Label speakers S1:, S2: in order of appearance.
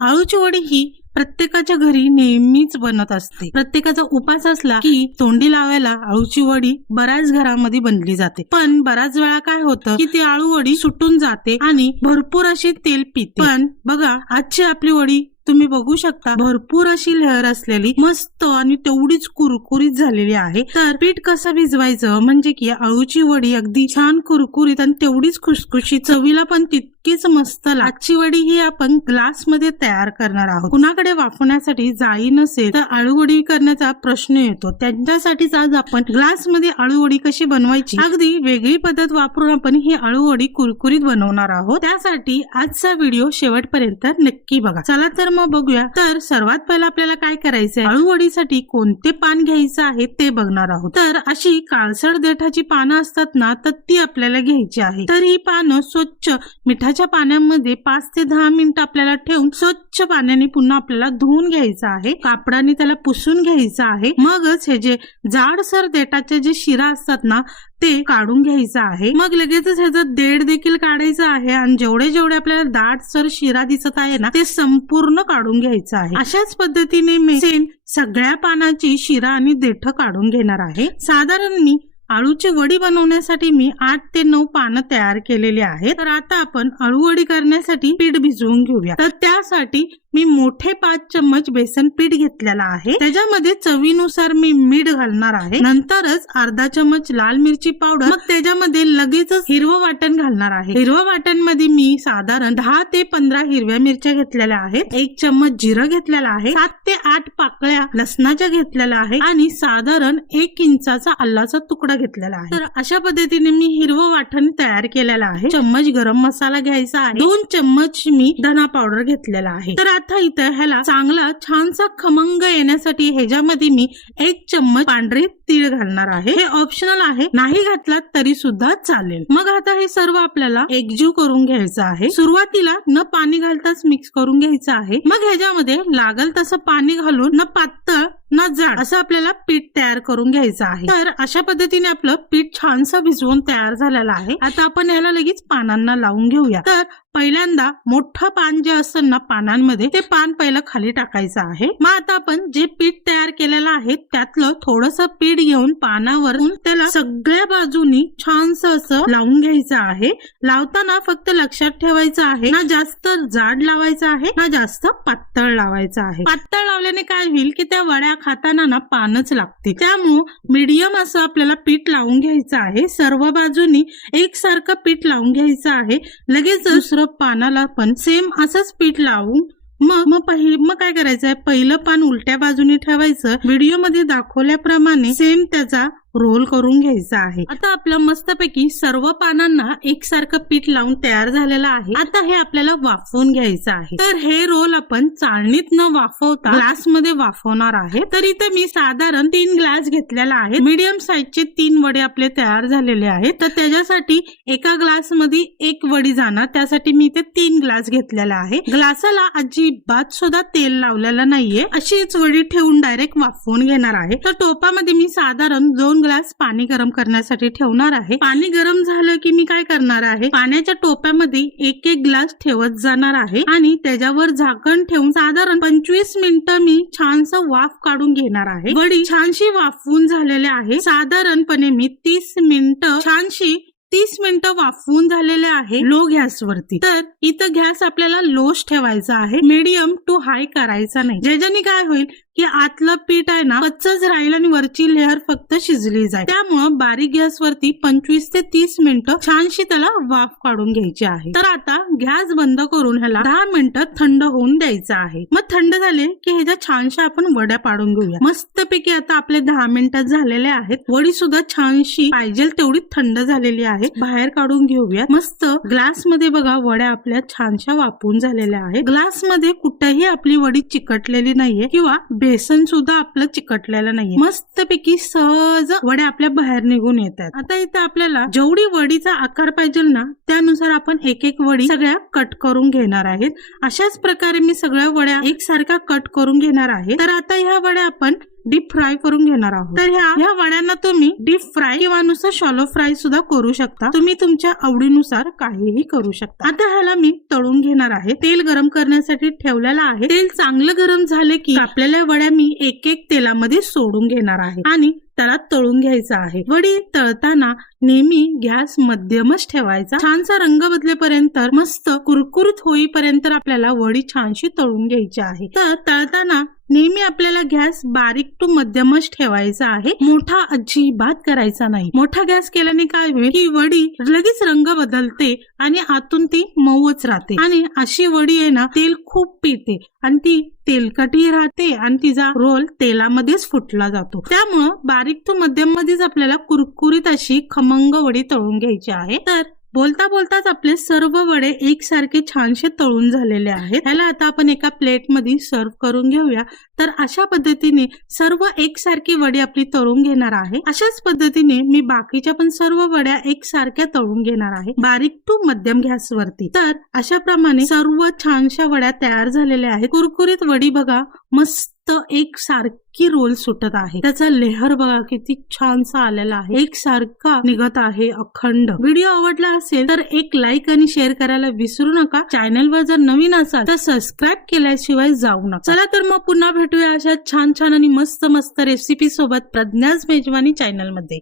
S1: आळूची वडी ही प्रत्येकाच्या घरी नेहमीच बनत असते. प्रत्येकाचा उपास असला की तोंडी लावायला आळूची वडी बऱ्याच घरामध्ये बनली जाते. पण बऱ्याच वेळा काय होतं की ती आळू वडी सुटून जाते आणि भरपूर अशी तेल पिते. पण बघा आजची आपली वडी तुम्ही बघू शकता. भरपूर अशी लेअर असलेली मस्त आणि तेवढीच कुरकुरीत झालेली आहे. तर पीठ कसं भिजवायचं? म्हणजे की आळूची वडी अगदी छान कुरकुरीत आणि तेवढीच खुशखुशी चवीला पण नक्कीच मस्त लागते. आजची वडी ही आपण ग्लासमध्ये तयार करणार आहोत. कुणाकडे वाफवण्यासाठी जाळी नसेल तर आळूवडी करण्याचा प्रश्न येतो. त्यांच्यासाठीच आज आपण ग्लासमध्ये आळूवडी कशी बनवायची? अगदी वेगळी पद्धत वापरून आपण ही आळूवडी कुरकुरीत बनवणार आहोत. त्यासाठी आजचा व्हिडिओ शेवटपर्यंत नक्की बघा. चला तर मग बघूया. तर सर्वात पहिला आपल्याला काय करायचंय? आळूवडीसाठी कोणते पान घ्यायचं आहे ते बघणार आहोत. तर अशी काळसर देठाची पानं असतात ना तर ती आपल्याला घ्यायची आहे. तर ही पानं स्वच्छ मिठा दुधाच्या पाण्यामध्ये पाच ते दहा मिनिटं आपल्याला ठेवून स्वच्छ पाण्याने पुन्हा आपल्याला धुवून घ्यायचं आहे. कापडाने त्याला पुसून घ्यायचं आहे. मगच हे जे जाडसर देटाचे जे शिरा असतात ना ते काढून घ्यायचं आहे. मग लगेचच ह्याचं देड देखील काढायचं आहे आणि जेवढे जेवढे आपल्याला दाट सर शिरा दिसत आहे ना ते संपूर्ण काढून घ्यायचं आहे. अशाच पद्धतीने मी सगळ्या पानाची शिरा आणि देठ काढून घेणार आहे. साधारण मी आळूची वडी बनवण्यासाठी मी आठ ते नऊ पानं तयार केलेली आहेत. तर आता आपण आळू वडी करण्यासाठी पीठ भिजवून घेऊया. तर त्यासाठी मी मोठे पाच चम्मच बेसन पीठ घेतलेला आहे. त्याच्यामध्ये चवीनुसार मी मीठ घालणार आहे. नंतरच अर्धा चम्मच लाल मिरची पावडर. मग त्याच्यामध्ये लगेचच हिरवं वाटण घालणार आहे. हिरवं वाटणमध्ये मी साधारण दहा ते पंधरा हिरव्या मिरच्या घेतलेल्या आहेत. एक चम्मच जिरं घेतलेला आहे. सात ते आठ पाकळ्या लसणाच्या घेतलेल्या आहे आणि साधारण एक इंचाचा आल्लाचा तुकडा घेतलेला आहे. तर अशा पद्धतीने मी हिरवं वाटण तयार केलेलं आहे. चम्मच गरम मसाला घ्यायचा आहे. दोन चम्मच मी धना पावडर घेतलेला आहे. तर आता इथं ह्याला चांगला छानसा खमंग येण्यासाठी ह्याच्यामध्ये मी एक चम्मच पांढरे तीळ घालणार आहे. हे ऑप्शनल आहे. नाही घातला तरी सुद्धा चालेल. मग आता हे सर्व आपल्याला एकजीव करून घ्यायचं आहे. सुरुवातीला न पाणी घालताच मिक्स करून घ्यायचं आहे. मग ह्याच्यामध्ये लागल तसं पाणी घालून न पातळ ना जाड. असं आपल्याला पीठ तयार करून घ्यायचं आहे. तर अशा पद्धतीने आपलं पीठ छानसं भिजवून तयार झालेलं आहे. आता आपण याला लगेच पानांना लावून घेऊया. तर पहिल्यांदा मोठं पान जे असतं ना पानांमध्ये ते पान पहिलं खाली टाकायचं आहे. मग आता आपण जे पीठ तयार केलेलं आहे त्यातलं थोडस पीठ घेऊन पानावर त्याला सगळ्या बाजूनी छानस असं लावून घ्यायचं आहे. लावताना फक्त लक्षात ठेवायचं आहे ना जास्त जाड लावायचं आहे ना जास्त पातळ लावायचं आहे. पातळ लावल्याने काय होईल की त्या वड्या खाताना ना पानच लागते त्यामुळं मीडियम असं आपल्याला पीठ लावून घ्यायचं आहे. सर्व बाजूनी एकसारखं पीठ लावून घ्यायचं आहे. लगेच दुसरं पानाला पण सेम असंच पीठ लावून मग मग पहि मग काय करायचंय? पहिलं पान उलट्या बाजूने ठेवायचं. व्हिडिओमध्ये दाखवल्याप्रमाणे सेम त्याचा रोल करून घ्यायचा आहे. आता आपलं मस्तपैकी सर्व पानांना एकसारखं पीठ लावून तयार झालेलं आहे. आता हे आपल्याला वाफवून घ्यायचं आहे. तर हे रोल आपण चाळणीत न वाफवता ग्लासमध्ये वाफवणार आहे. तर इथे मी साधारण तीन ग्लास घेतलेला आहे. मीडियम साईजचे तीन वडे आपले तयार झालेले आहेत. तर त्याच्यासाठी एका ग्लासमध्ये एक वडी जाणार. त्यासाठी मी इथे तीन ग्लास घेतलेला आहे. ग्लासाला अजिबात सुद्धा तेल लावलेलं नाहीये. अशीच वडी ठेवून डायरेक्ट वाफवून घेणार आहे. तर टोपामध्ये मी साधारण दोन ग्लास पाणी गरम करण्यासाठी ठेवणार आहे. पाणी गरम झालं की मी काय करणार आहे? पाण्याच्या टोप्यामध्ये एक एक ग्लास ठेवत जाणार आहे आणि त्याच्यावर झाकण ठेवून साधारण पंचवीस मिनिटं मी छानस वाफ काढून घेणार आहे. वडी छानशी वाफवून झालेले आहे. साधारणपणे मी तीस मिनिटं छानशी तीस मिनिटं वाफवून झालेले आहे लो गॅसवरती तर इथं गॅस आपल्याला लोच ठेवायचा आहे. मीडियम टू हाय करायचा नाही. ज्याच्याने काय होईल? की आतलं पीठ आहे ना कच्चच राहील आणि वरची लेअर फक्त शिजली जाईल. त्यामुळं बारीक गॅसवरती पंचवीस ते तीस मिनिटं छानशी त्याला वाफ काढून घ्यायची आहे. तर आता गॅस बंद करून ह्याला दहा मिनिटं थंड होऊन द्यायचं आहे. मग थंड झाले की ह्याच्या छानशा आपण वड्या पाडून घेऊया. मस्तपैकी आता आपले दहा मिनिटात झालेले आहेत. वडी सुद्धा छानशी पाहिजे तेवढी थंड झालेली आहे. बाहेर काढून घेऊया. मस्त ग्लासमध्ये बघा वड्या आपल्या छानशा वापून झालेल्या आहेत. ग्लासमध्ये कुठेही आपली वडी चिकटलेली नाहीये किंवा बेसन सुद्धा आपलं चिकटलेलं नाहीये. मस्तपैकी सहज वड्या आपल्या बाहेर निघून येतात. आता इथं आपल्याला जेवढी वडीचा आकार पाहिजे ना त्यानुसार आपण एक एक वडी सगळ्या कट करून घेणार आहेत. अशाच प्रकारे मी सगळ्या वड्या एकसारख्या कट करून घेणार आहे. तर आता ह्या वड्या आपण डीप फ्राय करून घेणार आहोत. तर ह्या ह्या वड्यांना तुम्ही डीप फ्राय किंवा नुसतं शॉलो फ्राय सुद्धा करू शकता. तुम्ही तुमच्या आवडीनुसार काहीही करू शकता. आता ह्याला मी तळून घेणार आहे. तेल गरम करण्यासाठी ठेवलेलं आहे. तेल चांगलं गरम झाले की आपल्याला वड्या मी एक एक तेलामध्ये सोडून घेणार आहे. आणि त्याला तळून घ्यायचं आहे. वडी तळताना नेहमी गॅस मध्यमच ठेवायचा. छानसा रंग बदलेपर्यंत मस्त कुरकुरीत होईपर्यंत आपल्याला वडी छानशी तळून घ्यायची आहे. तर तळताना नेहमी आपल्याला गॅस बारीक टू मध्यमच ठेवायचा आहे. मोठा अजिबात करायचा नाही. मोठा गॅस केल्याने काय होईल? ही वडी लगेच रंग बदलते आणि आतून ती मऊच राहते. आणि अशी वडी आहे ना तेल खूप पिते आणि ती तेलकटी राहते आणि तिचा रोल तेलामध्येच फुटला जातो. त्यामुळं बारीक टू मध्यम मध्येच आपल्याला कुरकुरीत अशी खमंग वडी तळून घ्यायची आहे. तर बोलता बोलताच आपले सर्व वडे एकसारखे छानसे तळून झालेले आहेत. ह्याला आता आपण एका प्लेटमध्ये सर्व करून घेऊया. तर अशा पद्धतीने सर्व एकसारखी वडी आपली तळून घेणार आहे. अशाच पद्धतीने मी बाकीच्या पण सर्व वड्या एकसारख्या तळून घेणार आहे. बारीक टू मध्यम गॅसवरती. तर अशा प्रमाणे सर्व छानशा वड्या तयार झालेल्या आहेत. कुरकुरीत वडी बघा. मस्त एक सारखी रोल सुटत आहे. त्याचा लेहर बघा किती छानसा आलेला आहे. एक सारखा निघत आहे अखंड. व्हिडिओ आवडला असेल तर एक लाईक आणि शेअर करायला विसरू नका. चॅनलवर जर नवीन असाल तर सबस्क्राईब केल्याशिवाय जाऊ नका. चला तर मग पुन्हा भेटूया अशा छान छान आणि मस्त मस्त रेसिपी सोबत प्रज्ञाच मेजवानी चॅनलमध्ये